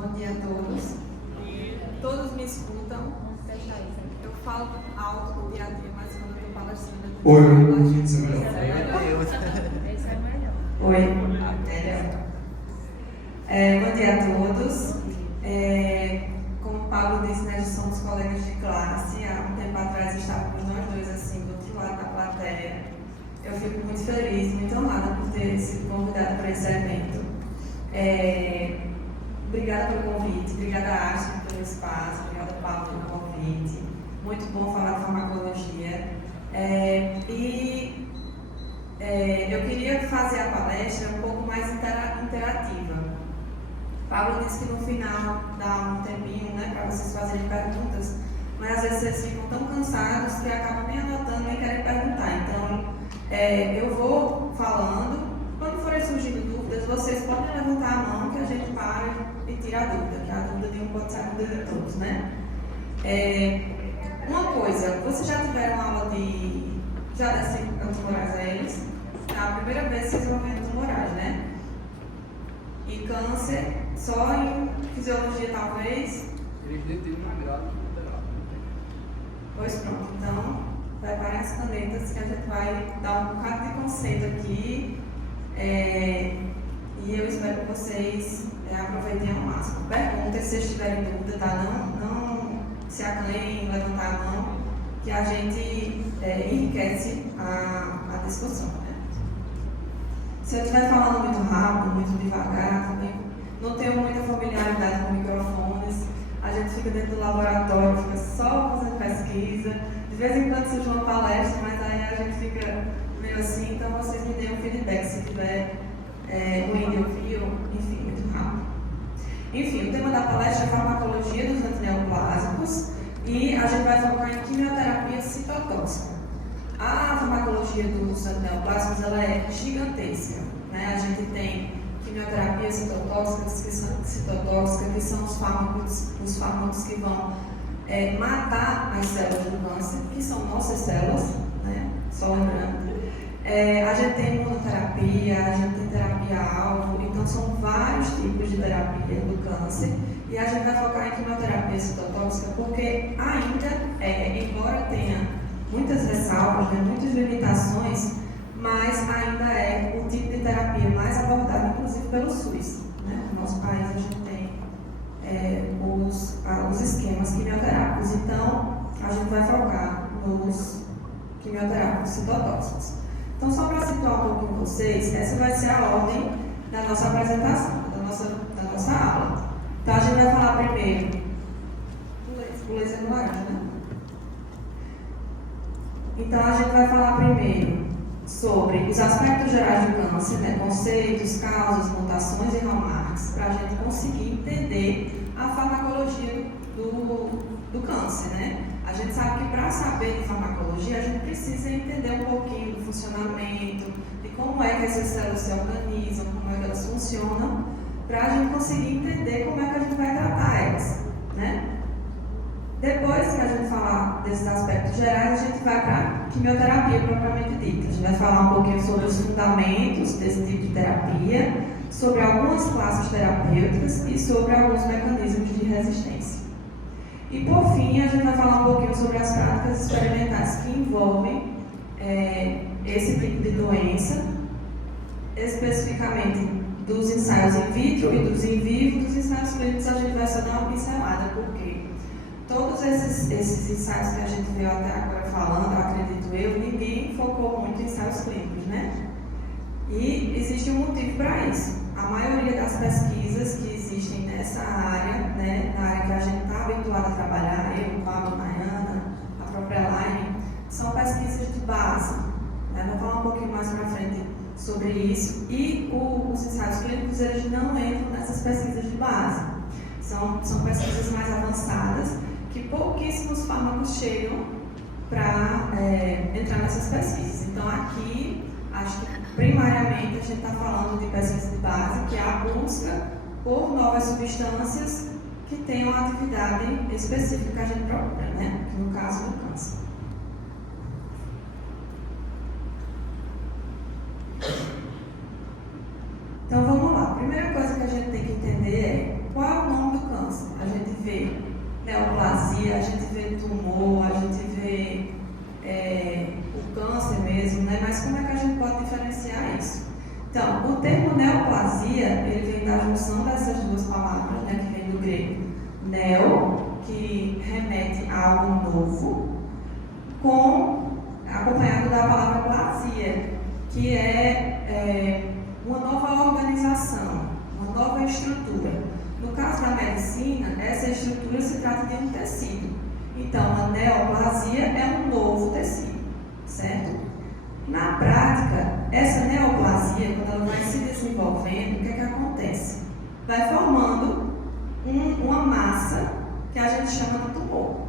Bom dia a todos. Todos me escutam? Eu falo alto no dia a dia, mas quando eu estou palestrando... Oi, isso é melhor. Esse é melhor. Oi, bom dia a todos. Como o Pablo disse, nós somos colegas de classe. Há um tempo atrás estávamos nós dois assim, do outro lado da plateia. Eu fico muito feliz, muito honrada por ter sido convidada para esse evento. Obrigada pelo convite, obrigada Astrid pelo espaço, obrigada Paulo pelo convite. Muito bom falar de farmacologia. Eu queria fazer a palestra um pouco mais interativa. Paulo disse que no final dá um tempinho, né, para vocês fazerem perguntas, mas às vezes vocês ficam tão cansados que acabam nem anotando nem querem perguntar. Então, eu vou falando. Quando forem surgindo dúvidas, vocês podem levantar a mão que a gente para e tira a dúvida, que a dúvida de um pode ser a dúvida de todos, né? Uma coisa, vocês já tiveram aula de... já descem antumorais a eles? É a primeira vez que vocês vão ver antumorais, né? E câncer, só em fisiologia talvez? Eles detêm um grau de moderado. Pois pronto, então preparem as canetas que a gente vai dar um bocado de conceito aqui. E eu espero que vocês aproveitem ao máximo. Perguntem se vocês tiverem dúvida, tá? Não se acanhem em levantar a mão, que a gente enriquece a discussão, né? Se eu estiver falando muito rápido, muito devagar, também não tenho muita familiaridade com microfones. A gente fica dentro do laboratório, fica só fazendo pesquisa. De vez em quando surge uma palestra, mas aí a gente fica meio assim, então vocês me deem um feedback se tiver ruim de ouvir, enfim, muito rápido. Enfim, o tema da palestra é farmacologia dos antineoplásicos e a gente vai focar em quimioterapia citotóxica. A farmacologia dos antineoplásicos ela é gigantesca, né? A gente tem quimioterapia citotóxica, que são os fármacos que vão matar as células do câncer, que são nossas células, né? Só lembrando. A gente tem imunoterapia, a gente tem terapia-alvo, então são vários tipos de terapia do câncer e a gente vai focar em quimioterapia citotóxica porque ainda, embora tenha muitas ressalvas, né, muitas limitações, mas ainda é o tipo de terapia mais abordado, inclusive pelo SUS. Né? No nosso país a gente tem os esquemas quimioterápicos, então a gente vai focar nos quimioterápicos citotóxicos. Então, só para situar um pouquinho vocês, essa vai ser a ordem da nossa apresentação, da nossa aula. Então, a gente vai falar primeiro, o laser no laranja, né? Então, a gente vai falar primeiro sobre os aspectos gerais do câncer, né? Conceitos, causas, mutações e hallmarks, para a gente conseguir entender a farmacologia do câncer, né? A gente sabe que para saber de farmacologia, a gente precisa entender um pouquinho do funcionamento, de como é que essas células se organizam, como é que elas funcionam, para a gente conseguir entender como é que a gente vai tratar elas, né? Depois que a gente falar desses aspectos gerais, a gente vai para a quimioterapia propriamente dita. A gente vai falar um pouquinho sobre os fundamentos desse tipo de terapia, sobre algumas classes terapêuticas e sobre alguns mecanismos de resistência. E por fim, a gente vai falar um pouquinho sobre as práticas experimentais que envolvem esse tipo de doença, especificamente dos ensaios in vitro e dos in vivo. Dos ensaios clínicos a gente vai só dar uma pincelada, porque todos esses ensaios que a gente veio até agora falando, acredito eu, ninguém focou muito em ensaios clínicos, né? E existe um motivo para isso. A maioria das pesquisas que existem nessa área, né, na área que a gente está habituado a trabalhar, eu, o Pablo, a Nayana, a própria Elaine, são pesquisas de base. Né? Vou falar um pouquinho mais para frente sobre isso. E os ensaios clínicos, eles não entram nessas pesquisas de base. São pesquisas mais avançadas, que pouquíssimos fármacos chegam para entrar nessas pesquisas. Então, aqui, acho que primariamente a gente está falando de pesquisa de base, que é a busca por novas substâncias que tenham a atividade específica que a gente procura, né? Que no caso é o câncer. Então vamos lá. A primeira coisa que a gente tem que entender é qual é o nome neoplasia, a gente vê tumor, a gente vê o câncer mesmo, né? Mas como é que a gente pode diferenciar isso? Então, o termo neoplasia, ele vem da junção dessas duas palavras, né, que vem do grego neo, que remete a algo novo, acompanhado da palavra plasia, que é uma nova organização, uma nova estrutura. No caso da medicina, essa estrutura se trata de um tecido. Então, a neoplasia é um novo tecido, certo? Na prática, essa neoplasia, quando ela vai se desenvolvendo, o que é que acontece? Vai formando uma massa que a gente chama de tumor.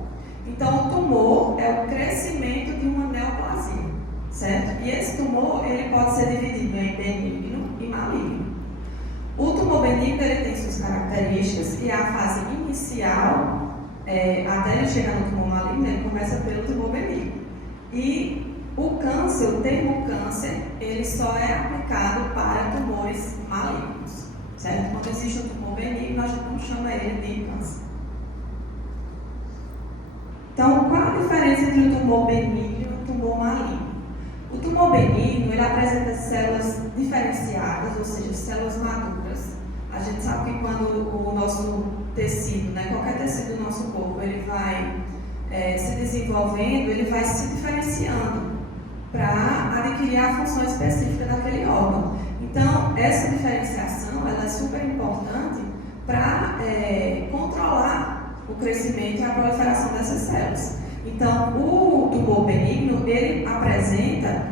Então, o tumor é o crescimento de uma neoplasia, certo? E esse tumor, ele pode ser dividido em benigno e maligno. O tumor benigno, ele tem suas características e a fase inicial, até ele chegar no tumor maligno, ele começa pelo tumor benigno. E o câncer, o termo câncer, ele só é aplicado para tumores malignos, certo? Quando existe um tumor benigno, a gente não chama ele de câncer. Então, qual a diferença entre o tumor benigno e o tumor maligno? O tumor benigno, ele apresenta células diferenciadas, ou seja, células maduras. A gente sabe que quando o nosso tecido, né, qualquer tecido do nosso corpo, ele vai se desenvolvendo, ele vai se diferenciando para adquirir a função específica daquele órgão. Então, essa diferenciação ela é super importante para controlar o crescimento e a proliferação dessas células. Então, o tumor benigno, ele apresenta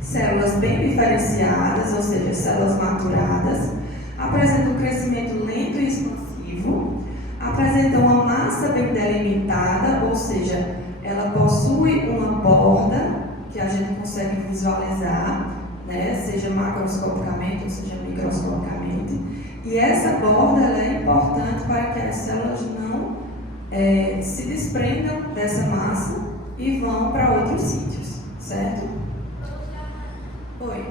células bem diferenciadas, ou seja, células maturadas, apresenta um crescimento lento e expansivo, apresenta uma massa bem delimitada, ou seja, ela possui uma borda que a gente consegue visualizar, né, seja macroscopicamente ou seja microscopicamente. E essa borda ela é importante para que as células não se desprendam dessa massa e vão para outros sítios, certo? Oi.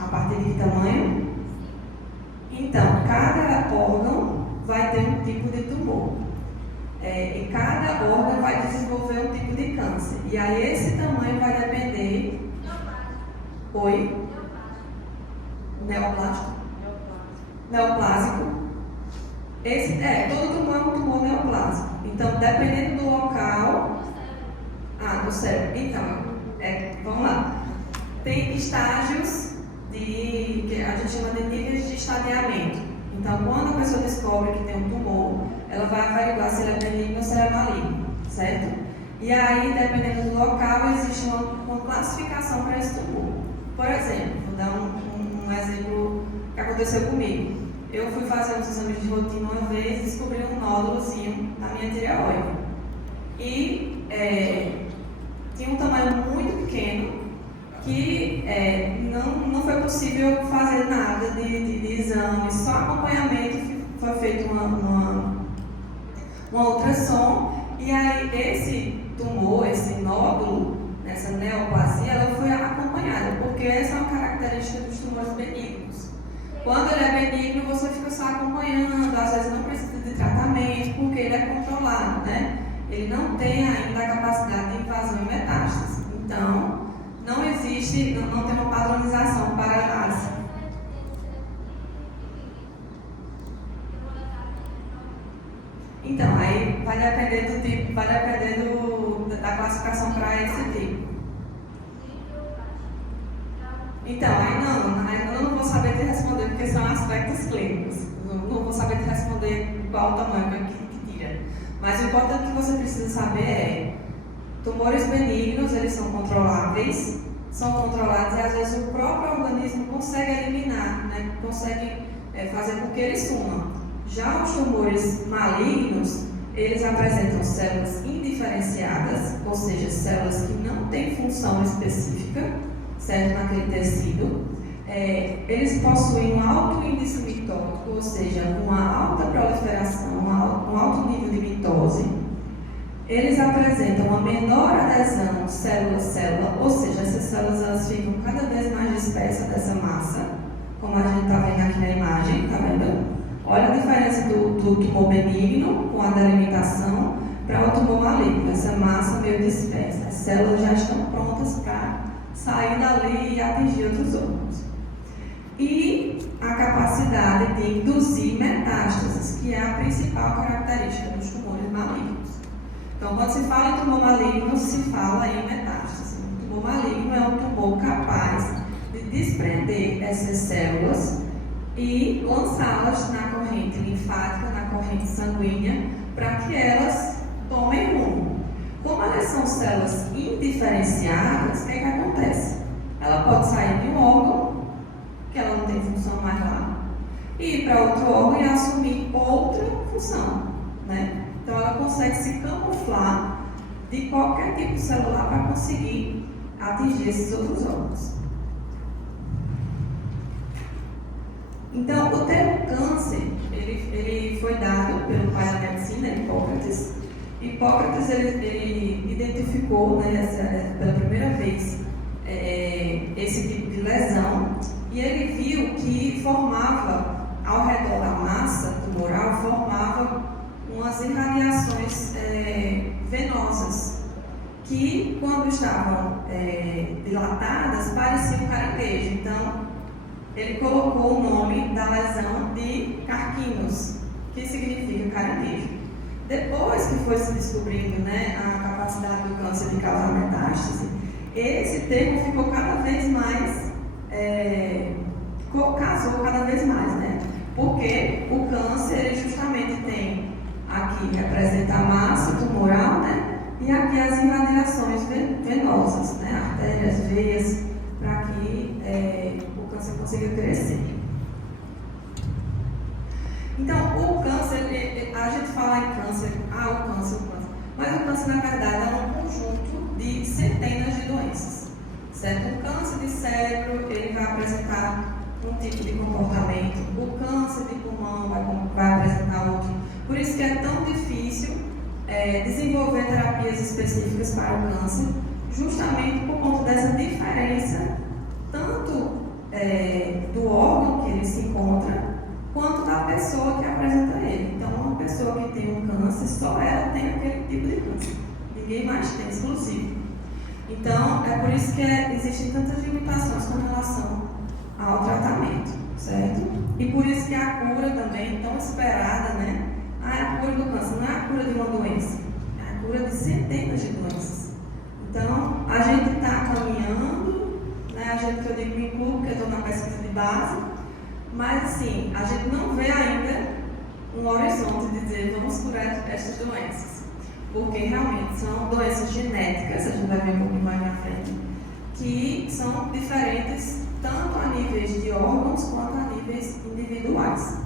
A partir de que tamanho? Então, cada órgão vai ter um tipo de tumor. E cada órgão vai desenvolver um tipo de câncer. E aí esse tamanho vai depender... Oi? Neoplásico? Neoplásico. Todo tumor é um tumor neoplásico. Então, dependendo do local... do cérebro. Então, vamos lá. Tem estágios que a gente chama de níveis de estadiamento. Então, quando a pessoa descobre que tem um tumor, ela vai averiguar se ele é benigno ou se ele é maligno, certo? E aí, dependendo do local, existe uma classificação para esse tumor. Por exemplo, vou dar um exemplo que aconteceu comigo. Eu fui fazer uns exames de rotina uma vez e descobri um nódulozinho na minha tireoide. E tinha um tamanho muito pequeno que não foi possível fazer nada de exame, só acompanhamento. Foi feito uma ultrassom e aí esse tumor, esse nódulo, essa neoplasia, ela foi acompanhada, porque essa é uma característica dos tumores benignos. Quando ele é benigno, você fica só acompanhando, às vezes não precisa de tratamento, porque ele é controlado, né? Ele não tem ainda a capacidade de invasão e metástase. Então, não existe, não tem uma padronização para análise. Então, aí vai depender do tipo, vai depender da classificação para esse tipo. Então, aí eu não vou saber te responder, porque são aspectos clínicos. Eu não vou saber te responder qual o tamanho que tira. Mas o importante que você precisa saber é: tumores benignos, eles são controláveis, são controlados e às vezes o próprio organismo consegue eliminar, né? Consegue fazer com que eles sumam. Já os tumores malignos, eles apresentam células indiferenciadas, ou seja, células que não têm função específica, certo, naquele tecido. Eles possuem um alto índice mitótico, ou seja, uma alta proliferação, um alto nível de mitose. Eles apresentam uma menor adesão célula-célula, ou seja, essas células elas ficam cada vez mais dispersas dessa massa, como a gente está vendo aqui na imagem, está vendo? Olha a diferença do tumor benigno com a delimitação para o tumor maligno. Essa massa meio dispersa. As células já estão prontas para sair dali e atingir outros órgãos. E a capacidade de induzir metástases, que é a principal característica dos tumores malignos. Então, quando se fala em tumor maligno, se fala em metástase. O tumor maligno é um tumor capaz de desprender essas células e lançá-las na corrente linfática, na corrente sanguínea, para que elas tomem rumo. Como elas são células indiferenciadas, o que acontece? Ela pode sair de um órgão, que ela não tem função mais lá, e ir para outro órgão e assumir outra função, né? Então ela consegue se camuflar de qualquer tipo celular para conseguir atingir esses outros órgãos. Então, o termo câncer, ele foi dado pelo pai da medicina, Hipócrates. Hipócrates, ele identificou, né, pela primeira vez esse tipo de lesão, e ele viu que formava, ao redor da massa tumoral, formava umas irradiações venosas, que quando estavam dilatadas, pareciam caranguejo. Então, ele colocou o nome da lesão de carquinos, que significa caranguejo. Depois que foi se descobrindo, né, a capacidade do câncer de causar metástase, esse termo ficou cada vez mais, casou cada vez mais, né? Porque o câncer ele justamente tem, aqui representa a massa tumoral, né? E aqui as irradiações venosas, né? Artérias, veias, para que o câncer consiga crescer. Então, o câncer, a gente fala em câncer, o câncer, mas o câncer, na verdade, é um conjunto de centenas de doenças, certo? O câncer de cérebro, ele vai apresentar um tipo de comportamento, o câncer de pulmão vai apresentar outro. Por isso que é tão difícil desenvolver terapias específicas para o câncer, justamente por conta dessa diferença, tanto do órgão que ele se encontra, quanto da pessoa que apresenta ele. Então, uma pessoa que tem um câncer, só ela tem aquele tipo de câncer. Ninguém mais tem, exclusivo. Então, é por isso que existem tantas limitações com relação ao tratamento, certo? E por isso que a cura também, tão esperada, né? A cura do câncer não é a cura de uma doença, é a cura de centenas de doenças. Então, a gente está caminhando, né? A gente, que eu digo, me incluo, porque eu estou na pesquisa de base, mas assim, a gente não vê ainda um horizonte de dizer vamos curar estas doenças, porque realmente são doenças genéticas, a gente vai ver um pouquinho mais na frente, que são diferentes tanto a níveis de órgãos quanto a níveis individuais.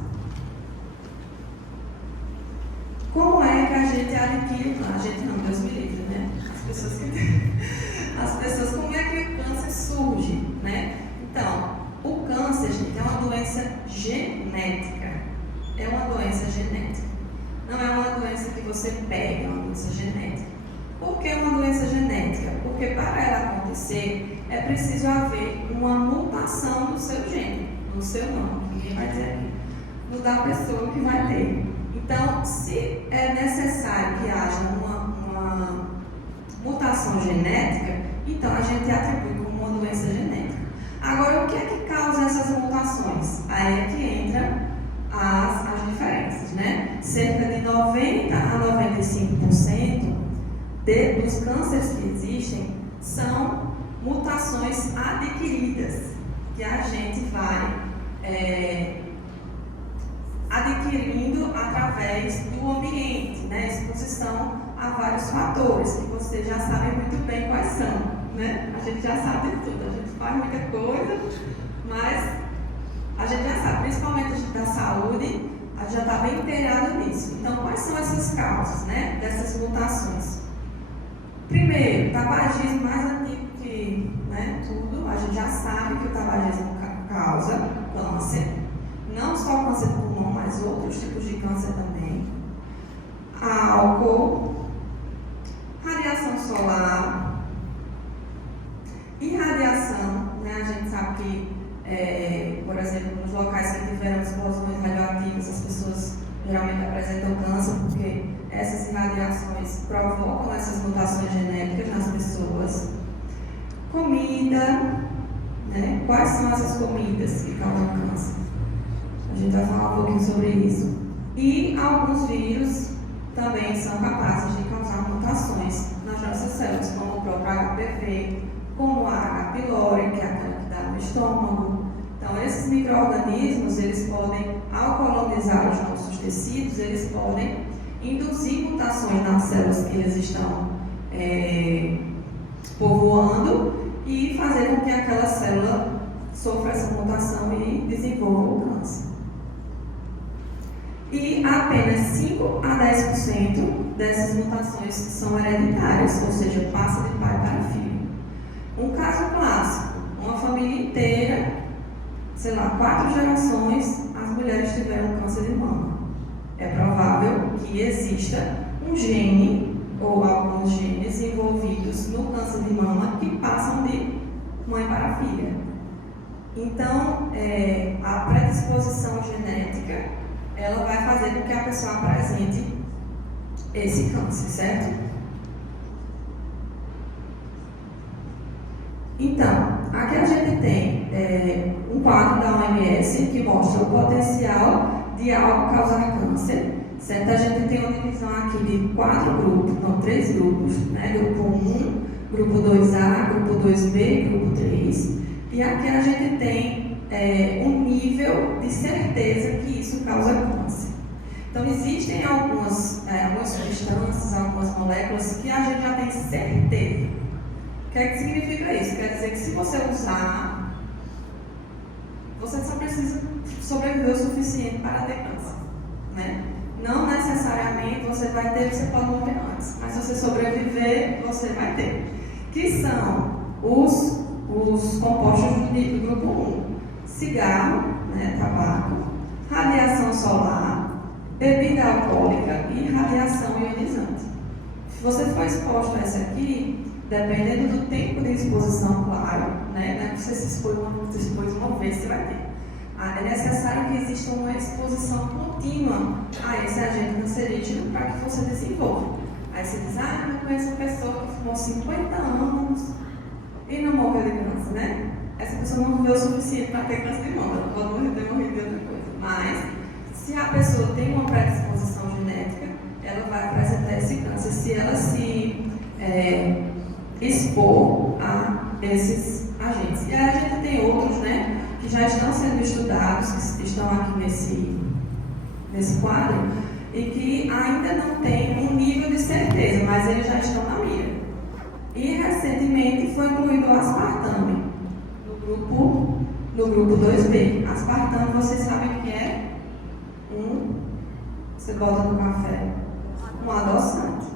Como é que a gente adquire o câncer? A gente não, Deus me livre, né? As pessoas, como é que o câncer surge, né? Então, o câncer, gente, é uma doença genética. É uma doença genética. Não é uma doença que você pega, é uma doença genética. Por que uma doença genética? Porque para ela acontecer, é preciso haver uma mutação no seu gene, no seu nome, ninguém vai dizer aqui, no da pessoa que vai ter. Então, se é necessário que haja uma mutação genética, então a gente atribui como uma doença genética. Agora, o que é que causa essas mutações? Aí é que entram as diferenças, né? Cerca de 90 a 95% dos cânceres que existem são mutações adquiridas, que a gente vai adquirindo através do ambiente, né? Exposição a vários fatores, que vocês já sabem muito bem quais são, né? A gente já sabe de tudo, a gente faz muita coisa, mas a gente já sabe, principalmente da saúde, a gente já está bem inteirado nisso. Então, quais são essas causas, né? Dessas mutações? Primeiro, tabagismo mais antigo que, né, tudo, a gente já sabe que o tabagismo causa câncer, não só câncer do pulmão, mas outros tipos de câncer também. Álcool, radiação solar, irradiação, né, a gente sabe que por exemplo, nos locais que tiveram explosões radioativas, as pessoas geralmente apresentam câncer porque essas irradiações provocam essas mutações genéticas nas pessoas. Comida, né? Quais são essas comidas que causam câncer? A gente vai falar um pouquinho sobre isso. E alguns vírus também são capazes de causar mutações nas nossas células, como o próprio HPV, como a H. pylori, que é aquela que dá no estômago. Então, esses micro-organismos, eles podem, ao colonizar os nossos tecidos, eles podem induzir mutações nas células que eles estão povoando e fazer com que aquela célula sofra essa mutação e desenvolva o câncer. E apenas 5 a 10% dessas mutações são hereditárias, ou seja, passa de pai para filho. Um caso clássico, uma família inteira, sei lá, 4 gerações, as mulheres tiveram câncer de mama. É provável que exista um gene ou alguns genes envolvidos no câncer de mama que passam de mãe para filha. Então, a predisposição genética ela vai fazer com que a pessoa apresente esse câncer, certo? Então, aqui a gente tem um quadro da OMS que mostra o potencial de algo causar câncer, certo? A gente tem uma divisão aqui de 4 grupos, não, 3 grupos, né? Grupo 1, grupo 2A, grupo 2B, grupo 3. E aqui a gente tem um nível de certeza que isso causa câncer. Então, existem algumas substâncias, algumas moléculas que a gente já tem certeza. O que é que significa isso? Quer dizer que se você usar, você só precisa sobreviver o suficiente para ter câncer, né? Não necessariamente você vai ter, você pode morrer antes, mas se você sobreviver, você vai ter. Que são os compostos do grupo 1. Cigarro, né, tabaco, radiação solar, bebida alcoólica e radiação ionizante. Se você for exposto a essa aqui, dependendo do tempo de exposição, claro, né, você se expôs uma vez, você vai ter. É necessário que exista uma exposição contínua a esse agente cancerígeno para que você desenvolva. Aí você diz, eu conheço uma pessoa que fumou 50 anos e não morreu de câncer, né? Essa pessoa não viveu o suficiente para ter câncer de mama, ela pode ter morrido de outra coisa. Mas, se a pessoa tem uma predisposição genética, ela vai apresentar esse câncer se ela se expor a esses agentes. E aí a gente tem outros, né, que já estão sendo estudados, que estão aqui nesse quadro, e que ainda não tem um nível de certeza, mas eles já estão na mira. E recentemente foi incluído o aspartame no grupo 2B. Aspartame, vocês sabem que é você bota no café, um adoçante.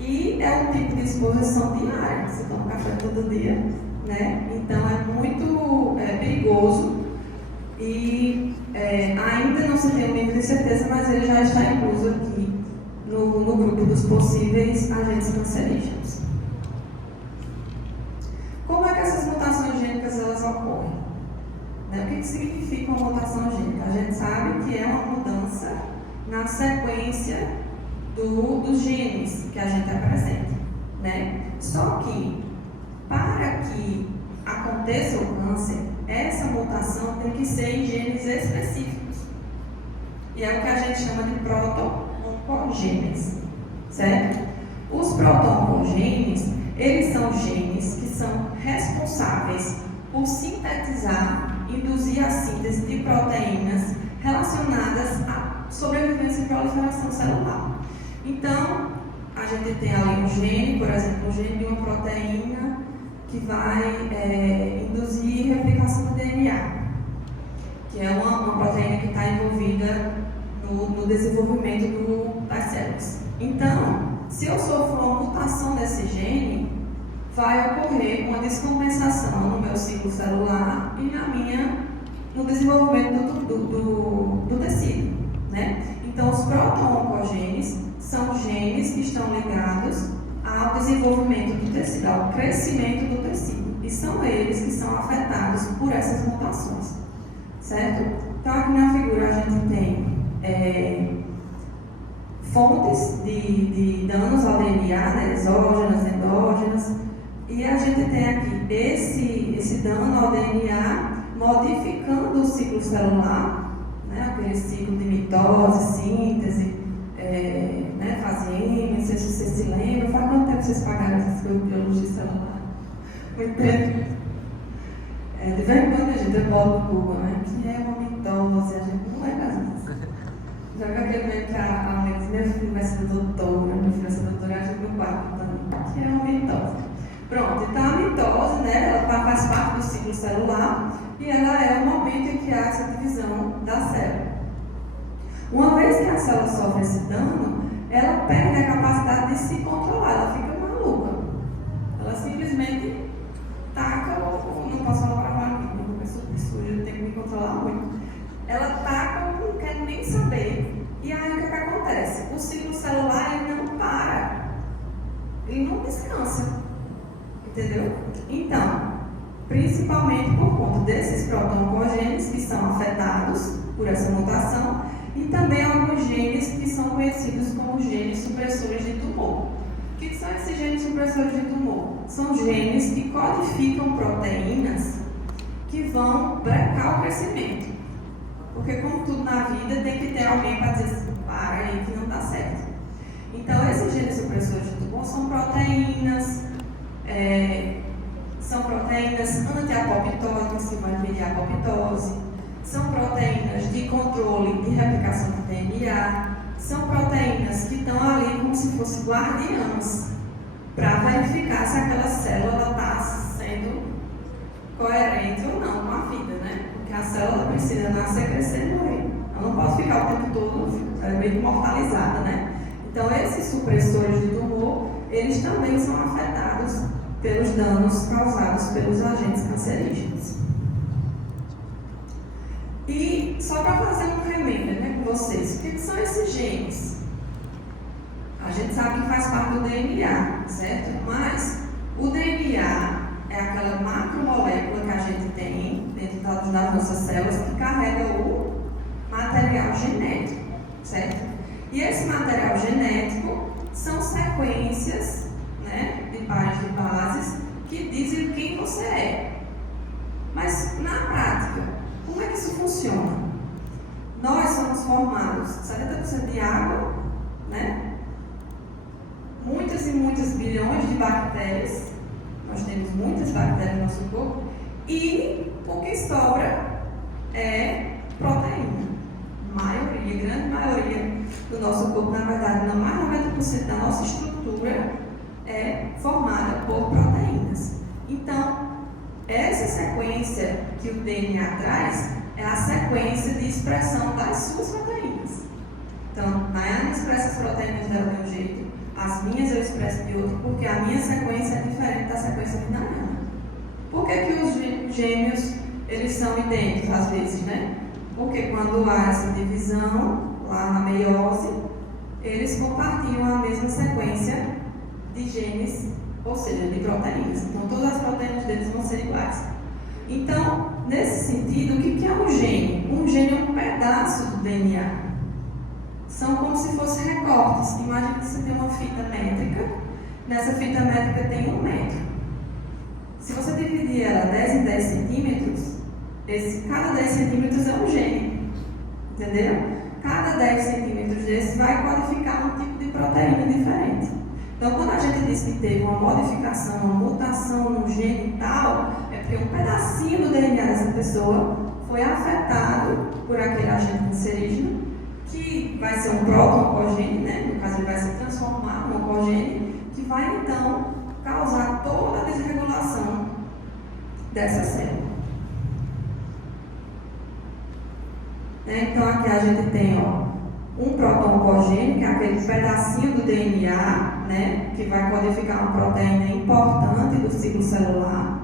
E é um tipo de exposição diária, você toma café todo dia, né? Então é muito perigoso e ainda não se tem um nível de certeza, mas ele já está incluso aqui no grupo dos possíveis agentes cancerígenos. Como é que essas mutações gênicas elas ocorrem? Né? O que significa uma mutação gênica? A gente sabe que é uma mudança na sequência dos genes que a gente apresenta, né? Só que, para que aconteça o câncer, essa mutação tem que ser em genes específicos. E é o que a gente chama de proto-oncogenes, certo? Os proto-oncogenes, eles são genes que são responsáveis por sintetizar, induzir a síntese de proteínas relacionadas à sobrevivência e proliferação celular. Então, a gente tem ali um gene, por exemplo, um gene de uma proteína que vai induzir replicação do DNA, que é uma proteína que está envolvida no desenvolvimento das células. Então, se eu sofro uma mutação desse gene, vai ocorrer uma descompensação no meu ciclo celular e no desenvolvimento do tecido, né? Então, os proto-oncogenes são genes que estão ligados ao desenvolvimento do tecido, ao crescimento do tecido. E são eles que são afetados por essas mutações, certo? Então, aqui na figura a gente tem fontes de danos ao DNA, né, exógenas, endógenas, e a gente tem aqui esse dano ao DNA modificando o ciclo celular, né, aquele ciclo de mitose, síntese, né, fase M, não sei se vocês se lembram. Faz quanto tempo vocês pagaram essas coisas de biologia celular? Muito tempo. De vez em quando a gente bota no Google, né, que é uma mitose, a gente não lembra disso. Já viu aquele meio que a mãe diz, meu filho vai ser doutora, meu filho vai ser doutora, a gente no quarto também, que é uma mitose. Pronto, então a mitose, né, ela faz parte do ciclo celular e ela é o momento em que há essa divisão da célula. Uma vez que a célula sofre esse dano, ela perde a capacidade de se controlar, ela fica maluca. Ela simplesmente taca, não posso falar para aqui, não é super sujo, eu tenho que me controlar muito. Ela taca, não quer nem saber. E aí o que acontece? O ciclo celular ele não para, ele não descansa. Entendeu? Então, principalmente por conta desses proton-oncogenes que são afetados por essa mutação e também alguns genes que são conhecidos como genes supressores de tumor. O que são esses genes supressores de tumor? São genes que codificam proteínas que vão brecar o crescimento. Porque, como tudo na vida, tem que ter alguém para dizer assim, para aí que não dá certo. Então, esses genes supressores de tumor são proteínas anti-apoptóticas que vão impedir a apoptose, são proteínas de controle de replicação do DNA, são proteínas que estão ali como se fossem guardiãs para verificar se aquela célula está sendo coerente ou não com a vida, né? Porque a célula precisa nascer, crescer e morrer. Ela não pode ficar o tempo todo meio imortalizada, né? Então, esses supressores de tumor, eles também são afetados pelos danos causados pelos agentes cancerígenos. E só para fazer um remember, né, com vocês, o que são esses genes? A gente sabe que faz parte do DNA, certo? Mas o DNA é aquela macromolécula que a gente tem dentro das nossas células que carrega o material genético, certo? E esse material genético são sequências, né, de pares de bases que dizem quem você é. Mas na prática, como é que isso funciona? Nós somos formados 70% de água, né? Muitas e muitas bilhões de bactérias. Nós temos muitas bactérias no nosso corpo. E o que sobra é proteína. Maioria, grande maioria do nosso corpo, na verdade, mais de 90% da nossa estrutura é formada por proteínas. Então, essa sequência que o DNA traz é a sequência de expressão das suas proteínas. Então, Nayana expressa as proteínas dela de um jeito, as minhas eu expresso de outro, porque a minha sequência é diferente da sequência de Nayana. Por que os gêmeos eles são idênticos às vezes, né? Porque quando há essa divisão, lá na meiose, eles compartilham a mesma sequência de genes, ou seja, de proteínas. Então, todas as proteínas deles vão ser iguais. Então, nesse sentido, o que é um gene? Um gene é um pedaço do DNA. São como se fossem recortes. Imagina que você tem uma fita métrica. Nessa fita métrica tem 1 metro. Se você dividir ela 10 em 10 centímetros, cada 10 centímetros é um gene. Entendeu? Cada 10 centímetros desse vai codificar um tipo de proteína diferente. Então, quando a gente diz que teve uma modificação, uma mutação no gene tal, é porque um pedacinho do DNA dessa pessoa foi afetado por aquele agente cancerígeno, que vai ser um proto-oncogene, né? No caso, ele vai se transformar no oncogene, que vai então causar toda a desregulação dessa célula. Então, aqui a gente tem um proto-oncogene, que é aquele pedacinho do DNA, né, que vai codificar uma proteína importante do ciclo celular.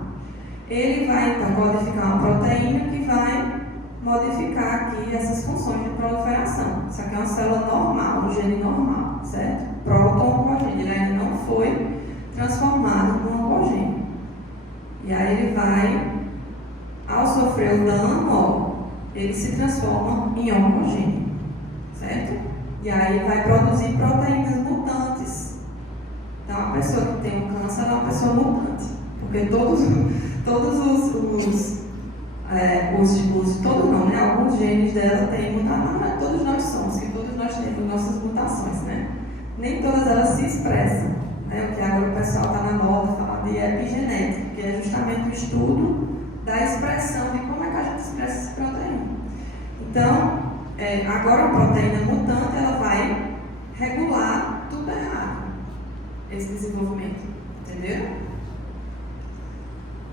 Ele vai então codificar uma proteína que vai modificar aqui essas funções de proliferação. Isso aqui é uma célula normal, um gene normal, certo? Proto-oncogene, ele ainda não foi transformado num oncogene. E aí ele vai, ao sofrer o dano, ele se transforma em oncogênio, certo? E aí vai produzir proteínas mutantes. Então, a pessoa que tem um câncer é uma pessoa mutante, porque todos alguns genes dela têm mutação, mas todos nós somos, que todos nós temos nossas mutações, né? Nem todas elas se expressam, né? O que agora o pessoal está na moda, falar de epigenética, que é justamente o estudo da expressão de como é que a gente expressa essa proteína. Então, agora a proteína mutante, ela vai regular tudo errado, esse desenvolvimento, entendeu?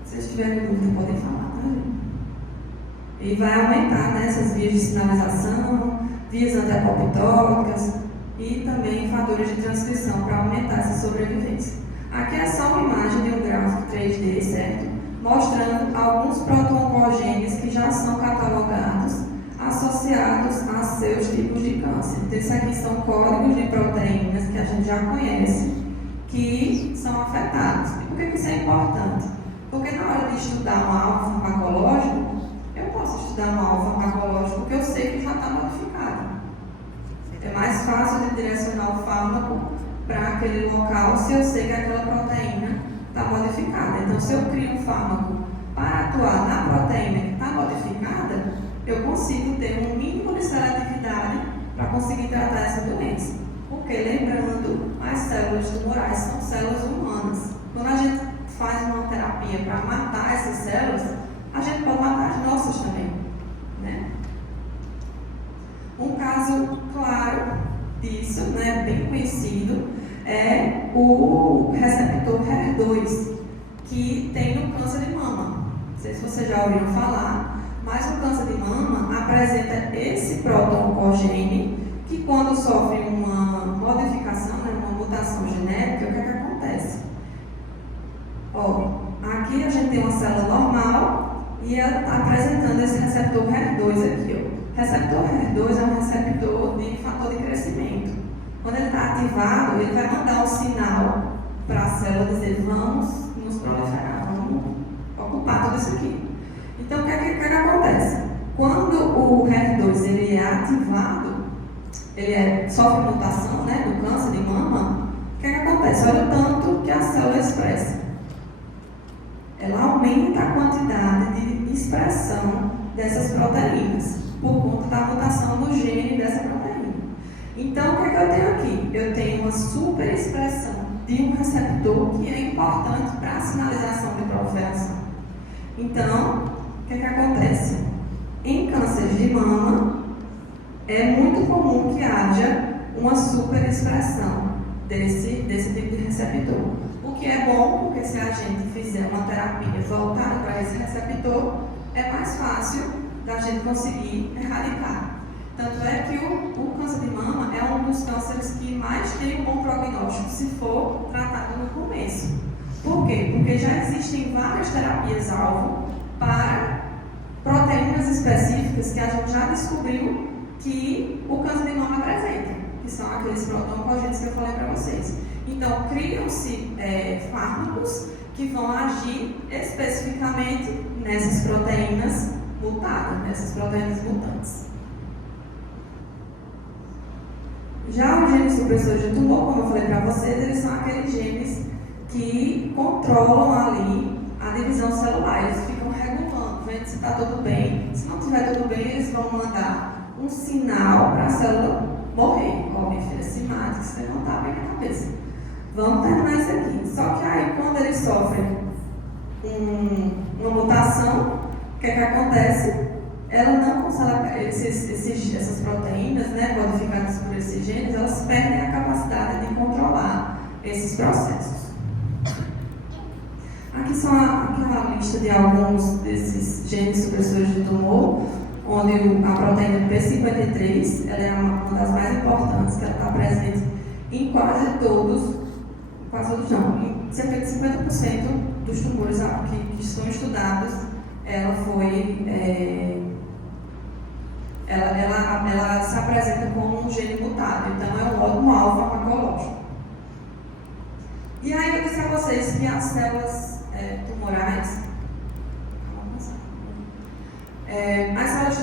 Se vocês tiverem dúvida, podem falar, tá, gente? E vai aumentar, né, essas vias de sinalização, vias anti-apoptóticas e também fatores de transcrição para aumentar essa sobrevivência. Aqui é só uma imagem de um gráfico 3D, certo? Mostrando alguns proto-oncogenes que já são catalogados associados a seus tipos de câncer. Então, isso aqui são códigos de proteínas que a gente já conhece, que são afetados. E por que isso é importante? Porque na hora de estudar um alvo farmacológico, eu posso estudar um alvo farmacológico que eu sei que já está modificado. É mais fácil de direcionar o fármaco para aquele local se eu sei que aquela proteína está modificada. Então, se eu crio um fármaco para atuar na proteína que está modificada, eu consigo ter um mínimo de seletividade para conseguir tratar essa doença. Porque, lembrando, as células tumorais são células humanas. Quando a gente faz uma terapia para matar essas células, a gente pode matar as nossas também, né? Um caso claro disso, né, bem conhecido, é o receptor HER2, que tem no câncer de mama. Não sei se vocês já ouviram falar, mas o câncer de mama apresenta esse proto-oncogene que, quando sofre uma modificação, né, uma mutação genética, o que é que acontece? Aqui a gente tem uma célula normal e ela está apresentando esse receptor HER2 aqui. Receptor HER2 é um receptor de fator de crescimento. Quando ele está ativado, ele vai mandar um sinal para a célula dizer: vamos nos proliferar, vamos ocupar tudo isso aqui. Então, o que acontece? Quando o HER2 ele é ativado, ele sofre mutação, né, do câncer de mama, o que acontece? Olha o tanto que a célula expressa. Ela aumenta a quantidade de expressão dessas proteínas por conta da mutação no gene dessa proteína. Então, o que eu tenho aqui? Eu tenho uma super expressão de um receptor que é importante para a sinalização de proliferação. Então, o que acontece? Em cânceres de mama, é muito comum que haja uma super expressão desse tipo de receptor. O que é bom, porque se a gente fizer uma terapia voltada para esse receptor, é mais fácil da gente conseguir erradicar. Tanto é que o câncer de mama é um dos cânceres que mais tem um bom prognóstico se for tratado no começo. Por quê? Porque já existem várias terapias-alvo para proteínas específicas que a gente já descobriu que o câncer de mama apresenta, que são aqueles proto-oncogenes que eu falei para vocês. Então, criam-se fármacos que vão agir especificamente nessas proteínas mutadas, nessas proteínas mutantes. Já os genes supressores de tumor, como eu falei para vocês, eles são aqueles genes que controlam ali a divisão celular. Eles ficam regulando, vendo se está tudo bem. Se não estiver tudo bem, eles vão mandar um sinal para a célula morrer. Minha filha, se mate, que você não está bem na cabeça. Vamos terminar isso aqui. Só que aí, quando eles sofrem uma mutação, o que acontece? Ela não consegue, essas proteínas, né, modificadas por esses genes, elas perdem a capacidade de controlar esses processos. Aqui são uma lista de alguns desses genes supressores de tumor, onde a proteína P53 ela é uma das mais importantes, que ela está presente em quase todos não, em cerca de 50% dos tumores que estão estudados, ela se apresenta como um gene mutado, então é um ótimo alvo farmacológico. E aí eu disse a vocês que as células tumorais, as células